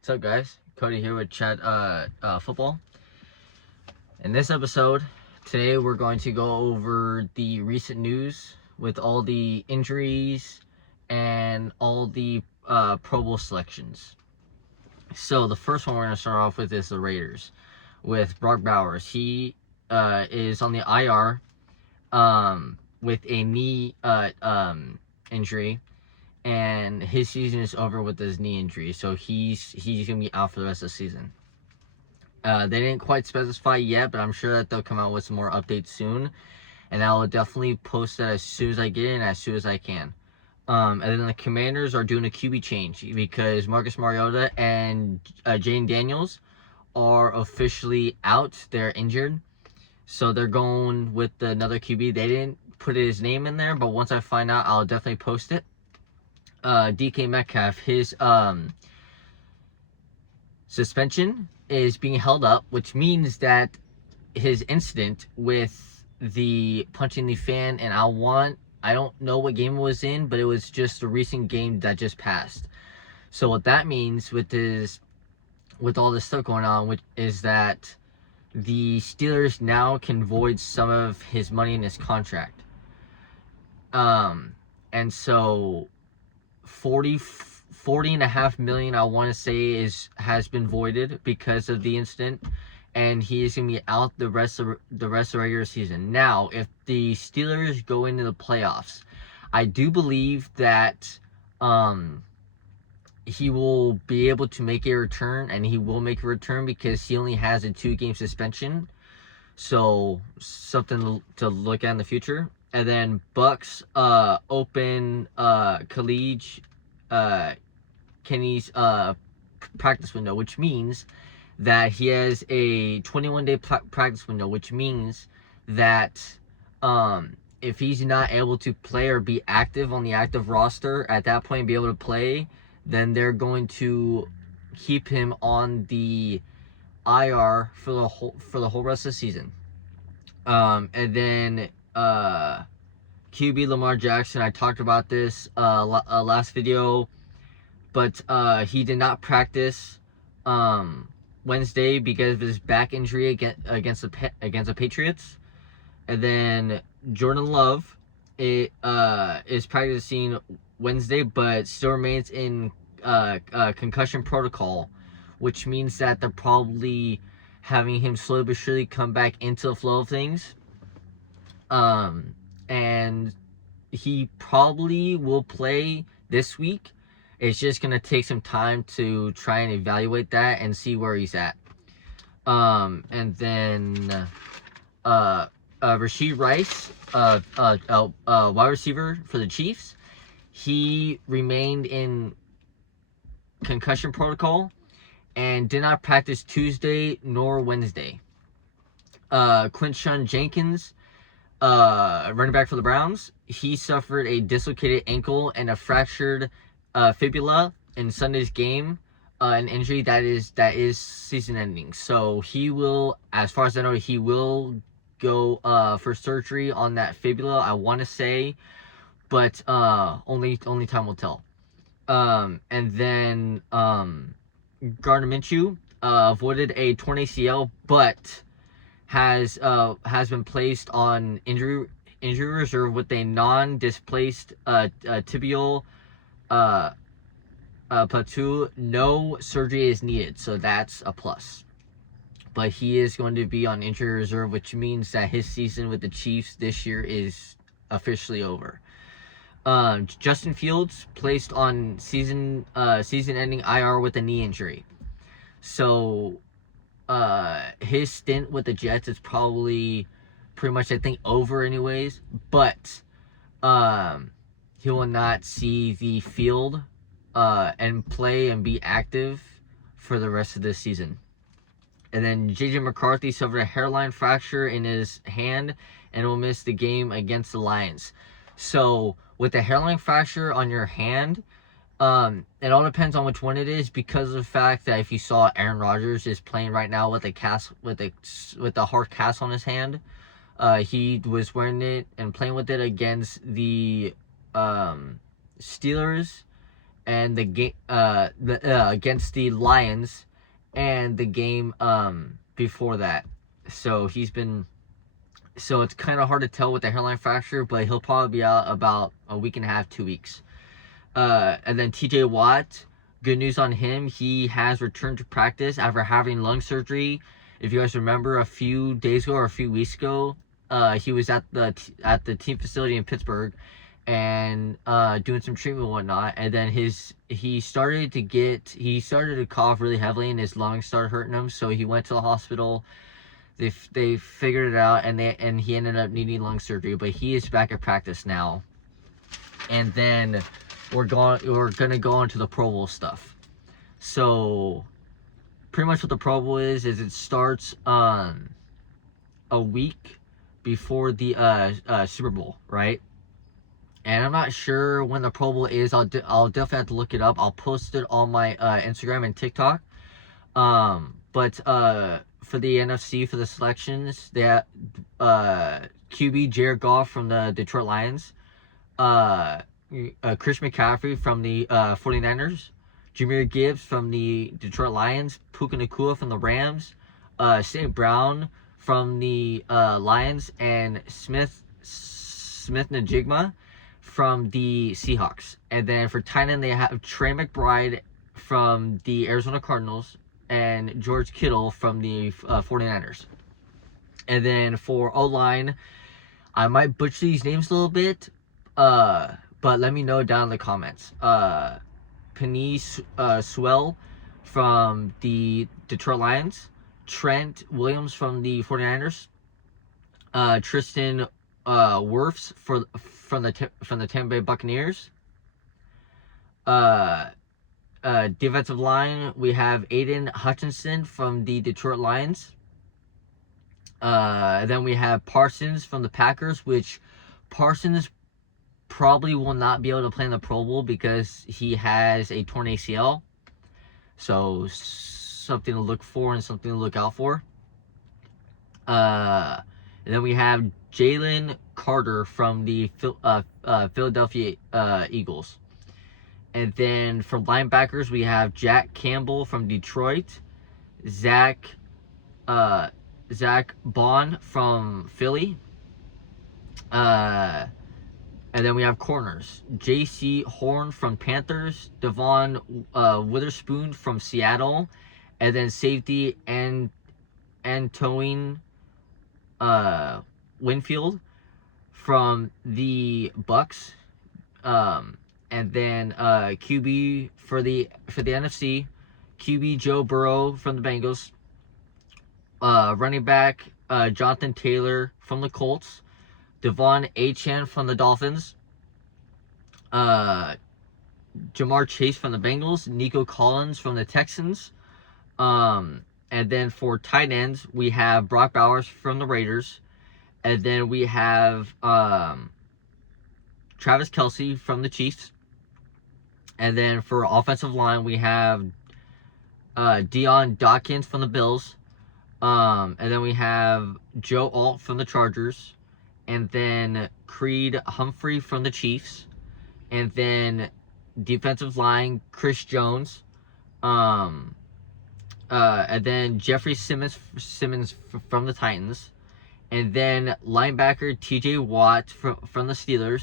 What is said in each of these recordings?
What's up, guys? Cody here with Chat Football. In this episode, today we're going to go over the recent news with all the injuries and all the Pro Bowl selections. So the first one we're going to start off with is the Raiders with Brock Bowers. He is on the IR with a knee injury, and his season is over with his knee injury, so he's gonna be out for the rest of the season. They didn't quite specify yet, but I'm sure that they'll come out with some more updates soon, and I'll definitely post that as soon as I get it and as soon as I can. And then the Commanders are doing a QB change because Marcus Mariota and Jane Daniels are officially out. They're injured, so they're going with another QB. They didn't put his name in there, but once I find out, I'll definitely post it. DK Metcalf, his suspension is being held up, which means that his incident with the punching the fan, and I don't know what game it was in, but it was just a recent game that just passed. So what that means with all this stuff going on, which is that the Steelers now can void some of his money in his contract. And so 40.5 million, I want to say, has been voided because of the incident, and he is going to be out the rest of the regular season. Now, if the Steelers go into the playoffs, I do believe that he will be able to make a return, and he will make a return because he only has a 2-game suspension. So something to look at in the future. And then Bucks open Khalid Kenny's practice window, which means that he has a 21-day practice window, which means that if he's not able to play or be active on the active roster at that point and be able to play, then they're going to keep him on the IR for the whole rest of the season. And then QB Lamar Jackson, I talked about this last video, but he did not practice Wednesday because of his back injury against the Patriots. And then Jordan Love is practicing Wednesday, but still remains in concussion protocol, which means that they're probably having him slowly but surely come back into the flow of things. And he probably will play this week. It's just going to take some time to try and evaluate that and see where he's at. And then Rashee Rice, wide receiver for the Chiefs, he remained in concussion protocol and did not practice Tuesday nor Wednesday. Quinshon Jenkins, running back for the Browns, he suffered a dislocated ankle and a fractured fibula in Sunday's game, an injury that is season-ending. So he will, as far as I know, he will go for surgery on that fibula, I want to say, but only time will tell. And then Gardner Minshew avoided a torn ACL, but has been placed on injury reserve with a non-displaced tibial plateau. No surgery is needed, so that's a plus. But he is going to be on injury reserve, which means that his season with the Chiefs this year is officially over. Justin Fields placed on season-ending IR with a knee injury. So his stint with the Jets is probably pretty much, I think, over anyways. But he will not see the field and play and be active for the rest of this season. And then JJ McCarthy suffered a hairline fracture in his hand and will miss the game against the Lions. So with a hairline fracture on your hand, it all depends on which one it is, because of the fact that if you saw Aaron Rodgers is playing right now with a cast with a hard cast on his hand, he was wearing it and playing with it against the Steelers and the game against the Lions, and the game before that. So it's kind of hard to tell with the hairline fracture, but he'll probably be out about a week and a half, 2 weeks. And then TJ Watt, good news on him. He has returned to practice after having lung surgery. If you guys remember, a few days ago or a few weeks ago, he was at the team facility in Pittsburgh and doing some treatment and whatnot. And then he started to cough really heavily, and his lungs started hurting him. So he went to the hospital. They figured it out, and he ended up needing lung surgery. But he is back at practice now. And then we're gonna go into the Pro Bowl stuff. So pretty much what the Pro Bowl is it starts a week before the Super Bowl, right? And I'm not sure when the Pro Bowl is. I'll definitely have to look it up. I'll post it on my Instagram and TikTok. But for the NFC, for the selections, they have QB Jared Goff from the Detroit Lions, Chris McCaffrey from the 49ers, Jahmyr Gibbs from the Detroit Lions, Puka Nacua from the Rams, St. Brown from the Lions, and Smith Najigma from the Seahawks. And then for tight end, they have Trey McBride from the Arizona Cardinals and George Kittle from the 49ers. And then for O-line, I might butcher these names a little bit, but let me know down in the comments. Penei Sewell from the Detroit Lions, Trent Williams from the 49ers, Tristan Wirfs from the Tampa Bay Buccaneers. Defensive line, we have Aiden Hutchinson from the Detroit Lions. Then we have Parsons from the Packers, which Parsons probably will not be able to play in the Pro Bowl because he has a torn ACL. So something to look for and something to look out for. And then we have Jalen Carter from the Philadelphia Eagles. And then for linebackers, we have Jack Campbell from Detroit, Zach Bond from Philly. And then we have corners, J.C. Horn from Panthers, Devon Witherspoon from Seattle, and then safety Antoine Winfield from the Bucks. And then QB for the NFC, QB Joe Burrow from the Bengals, running back Jonathan Taylor from the Colts, Devon Achane from the Dolphins, Jamar Chase from the Bengals, Nico Collins from the Texans, and then for tight ends we have Brock Bowers from the Raiders, and then we have Travis Kelce from the Chiefs. And then for offensive line, we have Deion Dawkins from the Bills. And then we have Joe Alt from the Chargers. And then Creed Humphrey from the Chiefs. And then defensive line, Chris Jones. And then Jeffrey Simmons from the Titans. And then linebacker TJ Watt from the Steelers.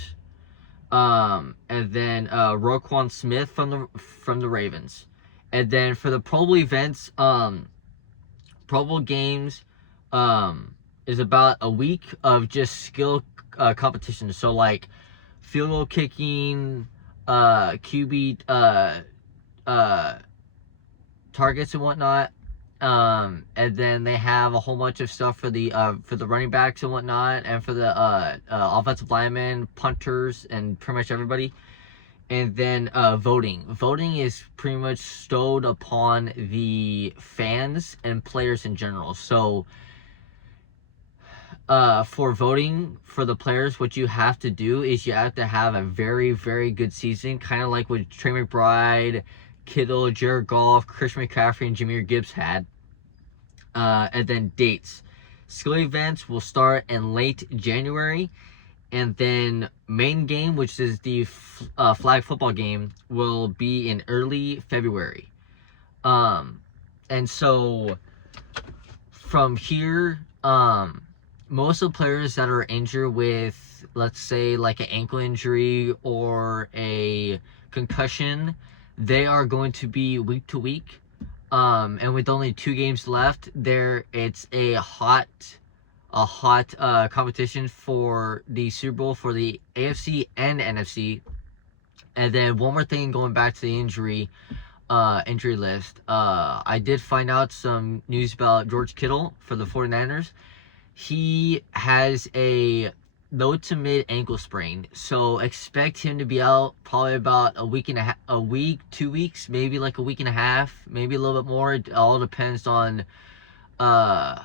And then Roquan Smith from the Ravens. And then for the Pro Bowl events, Pro Bowl games is about a week of just skill competition. So like field goal kicking, QB targets and whatnot. And then they have a whole bunch of stuff for the running backs and whatnot, and for the offensive linemen, punters, and pretty much everybody. And then voting. Voting is pretty much stowed upon the fans and players in general. So for voting for the players, what you have to do is you have to have a very, very good season, kind of like what Trey McBride, Kittle, Jared Goff, Chris McCaffrey, and Jahmyr Gibbs had. And then dates. Skill events will start in late January, And then main game, which is the flag football game, will be in early February. And so from here, most of the players that are injured with, let's say, like an ankle injury or a concussion, they are going to be week to week. And with only 2 games left, it's a hot competition for the Super Bowl for the AFC and NFC. And then one more thing, going back to the injury list. I did find out some news about George Kittle for the 49ers. He has a low to mid ankle sprain, so expect him to be out probably about a week, 2 weeks, maybe like a week and a half, maybe a little bit more. It all depends on how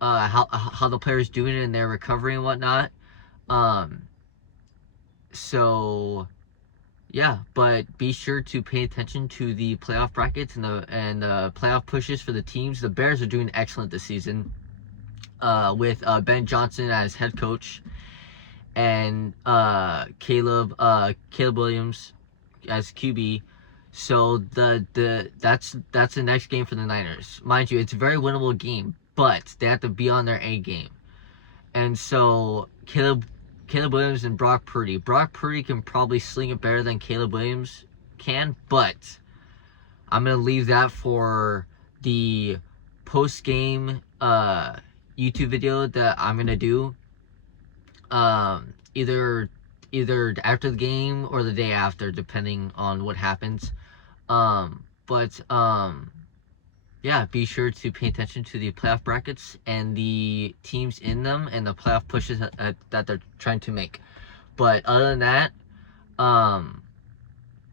the player's doing and their recovery and whatnot. So yeah, but be sure to pay attention to the playoff brackets and the playoff pushes for the teams. The Bears are doing excellent this season, with Ben Johnson as head coach and Caleb Williams as QB. So that's the next game for the Niners. Mind you, it's a very winnable game, but they have to be on their A game. And so Caleb Williams and Brock Purdy. Brock Purdy can probably sling it better than Caleb Williams can, but I'm going to leave that for the post-game YouTube video that I'm going to do either after the game or the day after, depending on what happens. Yeah, be sure to pay attention to the playoff brackets and the teams in them and the playoff pushes that they're trying to make. But other than that,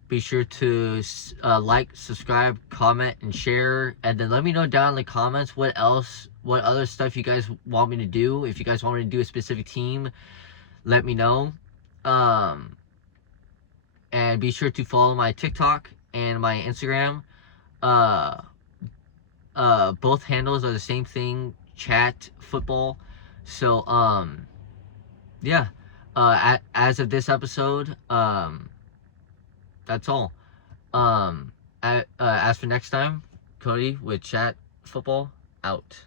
be sure to like, subscribe, comment, and share. And then let me know down in the comments what other stuff you guys want me to do. If you guys want me to do a specific team, let me know. And be sure to follow my TikTok and my Instagram. Both handles are the same thing, Chat Football. So yeah, as of this episode, that's all. As for next time, Cody with Chat Football out.